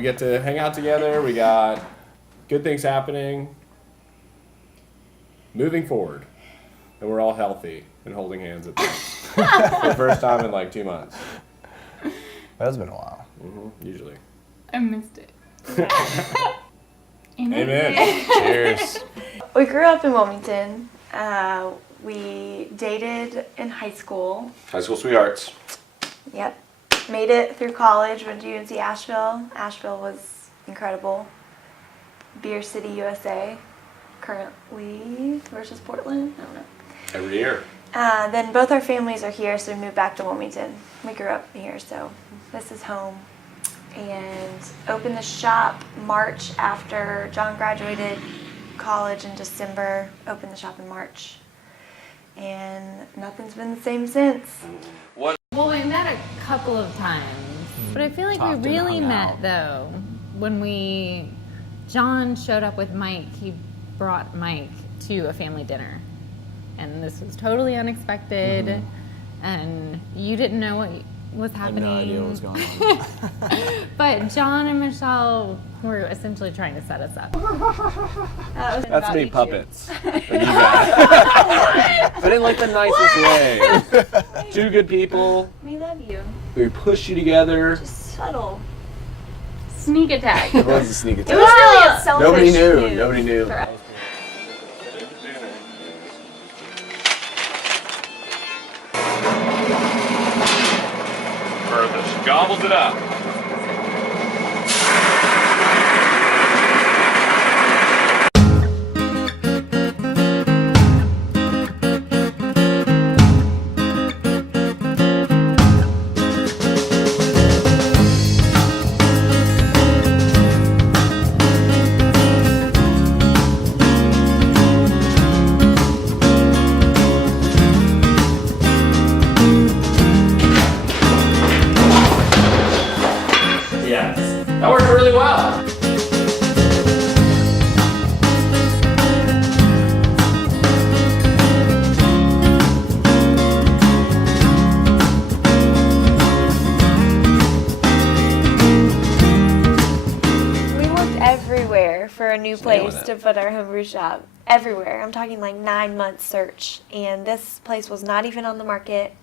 We get to hang out together. We got good things happening. Moving forward. And we're all healthy and holding hands at this. For the first time in like 2 months. That's been a while. Usually. I missed it. Amen. Cheers. We grew up in Wilmington. We dated in high school. High school sweethearts. Yep. Made it through college, went to UNC Asheville. Asheville was incredible. Beer City, USA. Currently versus Portland. I don't know. Every year. Then both our families are here, so we moved back to Wilmington. We grew up here, so this is home. And opened the shop March after John graduated college in December. Opened the shop in March. And nothing's been the same since. Well, we met a couple of times, but I feel like we really met though when John showed up with Mike. He brought Mike to a family dinner, and this was totally unexpected, and you didn't know what was happening. I had no idea what was going on. But John and Michelle were essentially trying to set us up. That's me, puppets. Of you guys. But in like the nicest way. Two good people. We love you. We push you together. Just subtle. Sneak attack. It was a sneak It attack. was really a selfish Nobody knew. move Nobody knew. for us. Furthest gobbles it up. That worked really well. We looked everywhere for a new place to put our homebrew shop. Everywhere. I'm talking like 9 months search. And this place was not even on the market.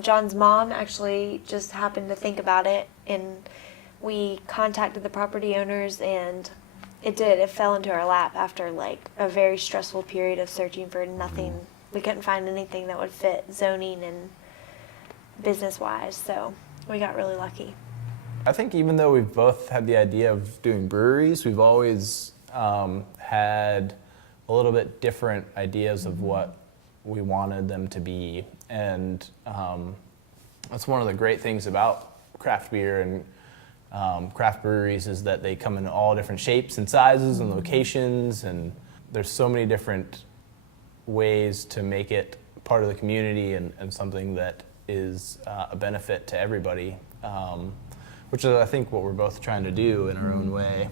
John's mom actually just happened to think about it, and we contacted the property owners, and it fell into our lap after like a very stressful period of searching for nothing. We couldn't find anything that would fit zoning and business wise, so we got really lucky. I think even though we've both had the idea of doing breweries, we've always had a little bit different ideas of what we wanted them to be. And that's one of the great things about craft beer and craft breweries is that they come in all different shapes and sizes and locations, and there's so many different ways to make it part of the community and something that is a benefit to everybody, which is I think what we're both trying to do in our own way.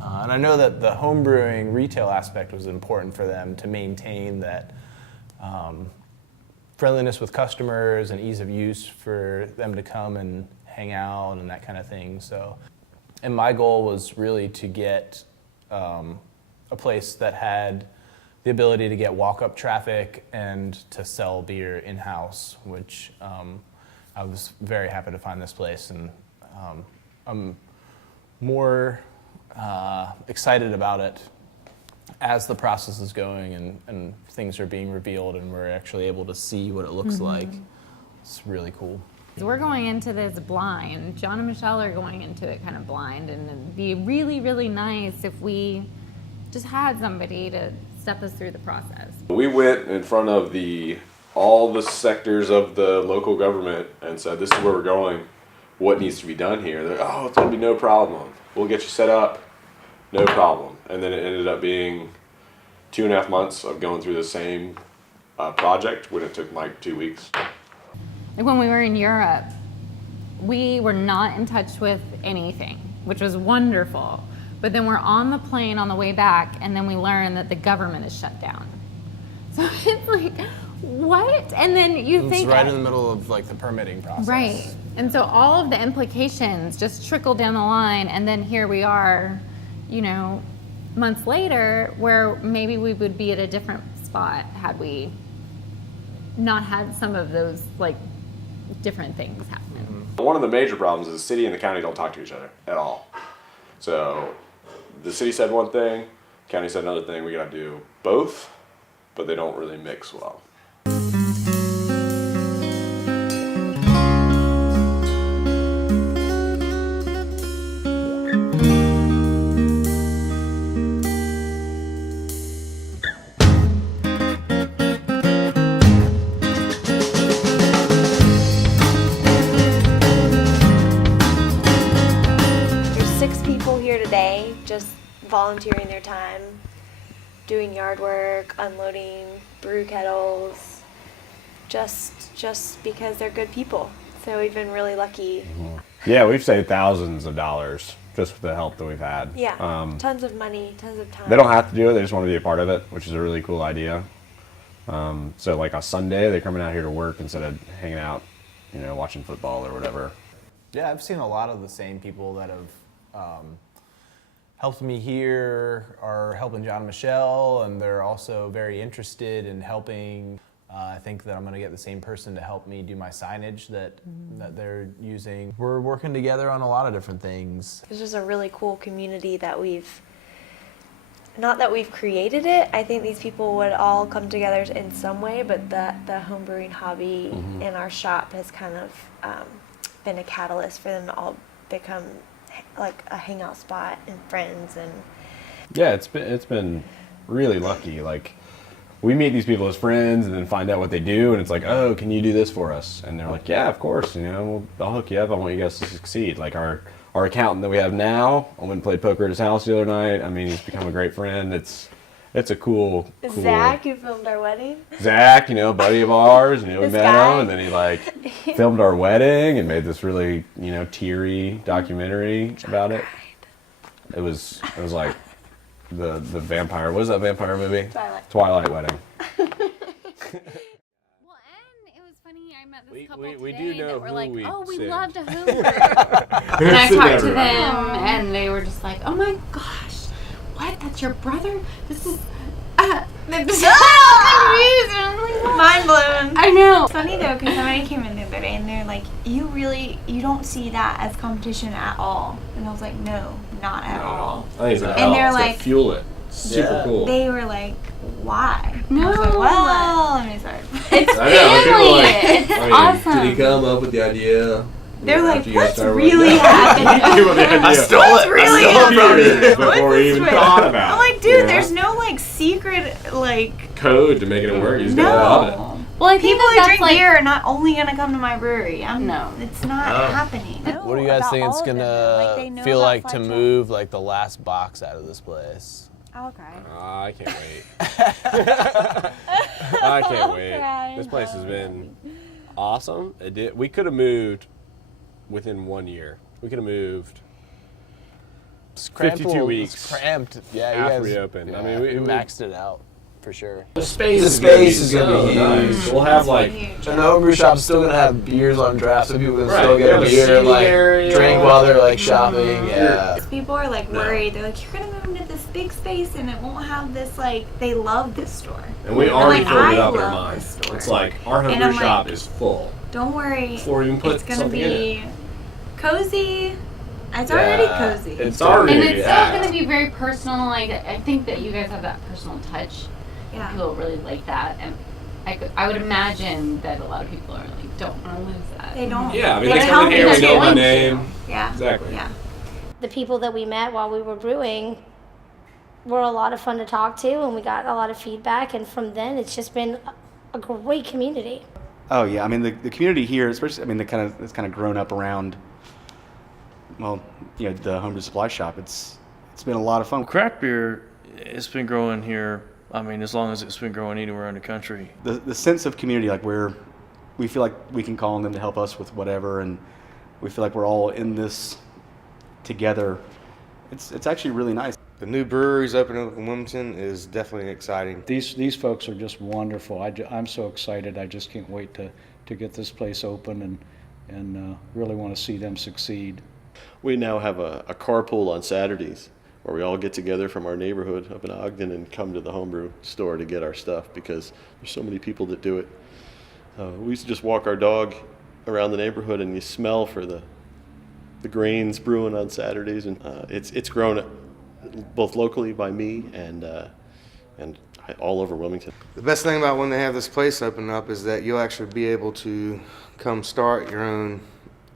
And I know that the home brewing retail aspect was important for them to maintain that friendliness with customers and ease of use for them to come and hang out and that kind of thing. So, and my goal was really to get a place that had the ability to get walk-up traffic and to sell beer in-house, which I was very happy to find this place, and I'm more excited about it as the process is going and things are being revealed and we're actually able to see what it looks like. It's really cool. So we're going into this blind. John and Michelle are going into it kind of blind, and it'd be really, really nice if we just had somebody to step us through the process. We went in front of all the sectors of the local government and said, this is where we're going. What needs to be done here? They're like, oh, it's going to be no problem. We'll get you set up. No problem. And then it ended up being 2.5 months of going through the same project when it took like 2 weeks. Like when we were in Europe, we were not in touch with anything, which was wonderful. But then we're on the plane on the way back, and then we learn that the government is shut down. So it's like, what? And then you think... It's right in the middle of like the permitting process. Right. And so all of the implications just trickle down the line, and then here we are, months later, where maybe we would be at a different spot had we not had some of those different things happen. One of the major problems is the city and the county don't talk to each other at all. So the city said one thing, county said another thing. We got to do both, but they don't really mix well. Just volunteering their time, doing yard work, unloading brew kettles, just because they're good people. So we've been really lucky. Yeah, we've saved thousands of dollars just with the help that we've had. Yeah, tons of money, tons of time. They don't have to do it, they just want to be a part of it, which is a really cool idea. So like on Sunday, they're coming out here to work instead of hanging out, watching football or whatever. Yeah, I've seen a lot of the same people that have helped me here are helping John and Michelle, and they're also very interested in helping. I think that I'm going to get the same person to help me do my signage that they're using. We're working together on a lot of different things. It's just a really cool community that not that we've created it. I think these people would all come together in some way, but the home brewing hobby in our shop has kind of been a catalyst for them to all become like a hangout spot and friends. And yeah, it's been really lucky. Like, we meet these people as friends and then find out what they do, and it's like, oh, can you do this for us? And they're like, yeah, of course, I'll hook you up. I want you guys to succeed. Like our accountant that we have now, I went and played poker at his house the other night. I mean, he's become a great friend. It's a cool Zach, who filmed our wedding. Zach, a buddy of ours, we met guy. him, and then he filmed our wedding and made this really, teary documentary about it. It was like the vampire. What is that vampire movie? Twilight Wedding. Well, and it was funny. I met this couple we today do know that were who like, we "Oh, we sinned." love to homebrew," and I talked to them, and they were just like, "Oh my gosh, what? That's your brother? This is." They're just so confused. And I'm like, what? Mind blown. I know. It's funny though, because somebody came in the other day and they're like, you don't see that as competition at all. And I was like, no, not at all. I think it's And they're like, fuel it. Super cool. They were like, why? No. I was like, well, let me start. It's I know, people family. are like, It's awesome. Did he come up with the idea? They're like, After you guys what's started really working? happening? I stole it. really I stole it What's before we this even with? thought about I'm it. like, dude, there's no secret Code to making it work. You just gotta love it. no. Well, I think People who that's drink like, beer are not only gonna come to my brewery. No. It's not happening. What do you guys think it's About all of them, gonna they know feel about like to Fletcher. move the last box out of this place? I'll cry. I can't wait. I can't wait. cry. This place has been awesome. We could have moved within 1 year. We could have moved It's cramped 52 a little- weeks It's cramped. Yeah, after you guys we opened. Yeah, I mean, we maxed it out for sure. The space is gonna be nice. huge. We'll have like Huge. And the homebrew shop's still gonna have beers on draft, so people can Right, still you get have a a beer and seating area. drink while they're shopping. Yeah. People are worried. They're like, you're gonna move into this big space and it won't have this they love this store. and we And, already filled I it up in our love mind. this store. It's like our And homebrew I'm shop like- is full. Don't worry. Before we even put it's gonna something in be cozy. It's already cozy. It's already and it's yeah. still going to be very personal. I think that you guys have that personal touch. Yeah. People really like that, and I would imagine that a lot of people are like, don't want to lose that. They don't. Yeah, I mean, They they tell come in me here, that we they know my want name. Yeah. Exactly. Yeah. The people that we met while we were brewing were a lot of fun to talk to, and we got a lot of feedback, and from then it's just been a great community. Oh yeah, I mean the community here, especially it's kind of grown up around, the homebrew supply shop. It's been a lot of fun. Craft beer, it's been growing here. I mean, as long as it's been growing anywhere in the country. The sense of community, we feel like we can call on them to help us with whatever, and we feel like we're all in this together. It's actually really nice. The new breweries opening up in Wilmington is definitely exciting. These folks are just wonderful. I'm so excited. I just can't wait to get this place open and really want to see them succeed. We now have a carpool on Saturdays where we all get together from our neighborhood up in Ogden and come to the homebrew store to get our stuff because there's so many people that do it. We used to just walk our dog around the neighborhood and you smell for the grains brewing on Saturdays, and it's grown both locally by me and all over Wilmington. The best thing about when they have this place open up is that you'll actually be able to come start your own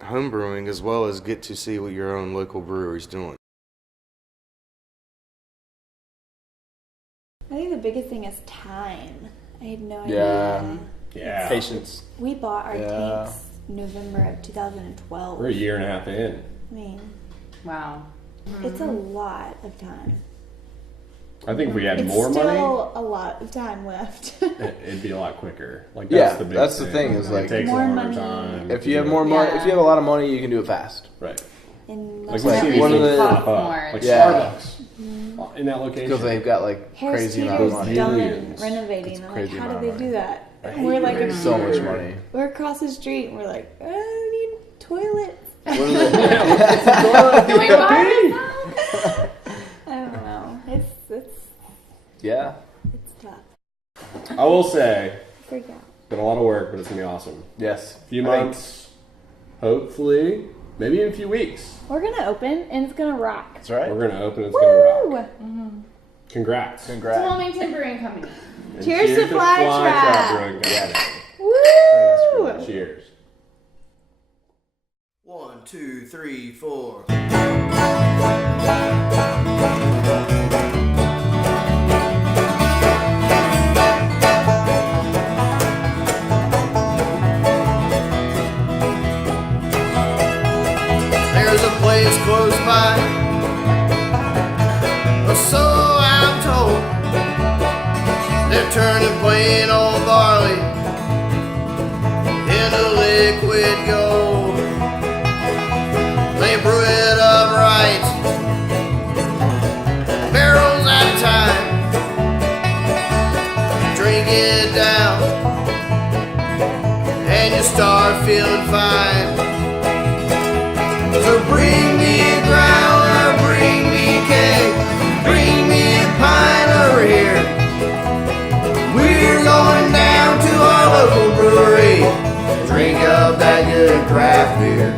home brewing as well as get to see what your own local brewery's doing. I think the biggest thing is time. I had no idea. Yeah. Patience. We bought our tanks November of 2012. We're a year and a half in. I mean, Wow. it's a lot of time. I think if we had It's more still money, a lot of time left. it'd be a lot quicker. Like Yeah, that's the big that's the thing, is, like, it takes more longer money. time. If to you have do more it. money, if you have a lot of money, you can do it fast. Right. In Like Like, we see these one of things the- pop up, More. like Yeah. Starbucks in that location. Because they've got like Harris crazy amount of Teeter's money. done Millions. renovating. It's I'm like, crazy how amount did of they do money. that? And we're like, It's so much money. we're across the street and we're like, I need toilets. What are they? Doing bars? I don't know. It's Yeah. tough. I will say, Freak out. it's been a lot of work, but it's gonna be awesome. Yes. A few I think- months, hopefully, maybe in a few weeks. We're gonna open and it's gonna rock. That's right. We're gonna open. It's gonna rock. Woo! Congrats. Congrats. Wilmington Brewing Company. And Cheers to Fly Trap. Brewing Company. Woo! Cheers. 1, 2, 3, 4. There's a place close by, or so I'm told. They're turning plain old barley into liquid gold. They brew it up right, barrels at a time. Drink it down, and you start feeling fine. So bring me a growler, bring me a keg, bring me a pint over here. We're going down to our local brewery, drink up that good craft beer.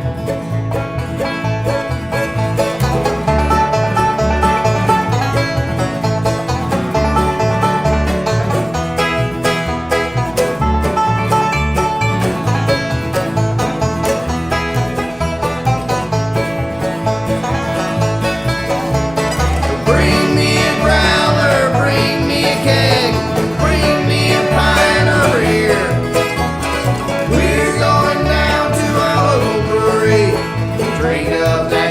Bring me a growler, bring me a keg, bring me a pint over here. We're going down to our local brewery, drink up that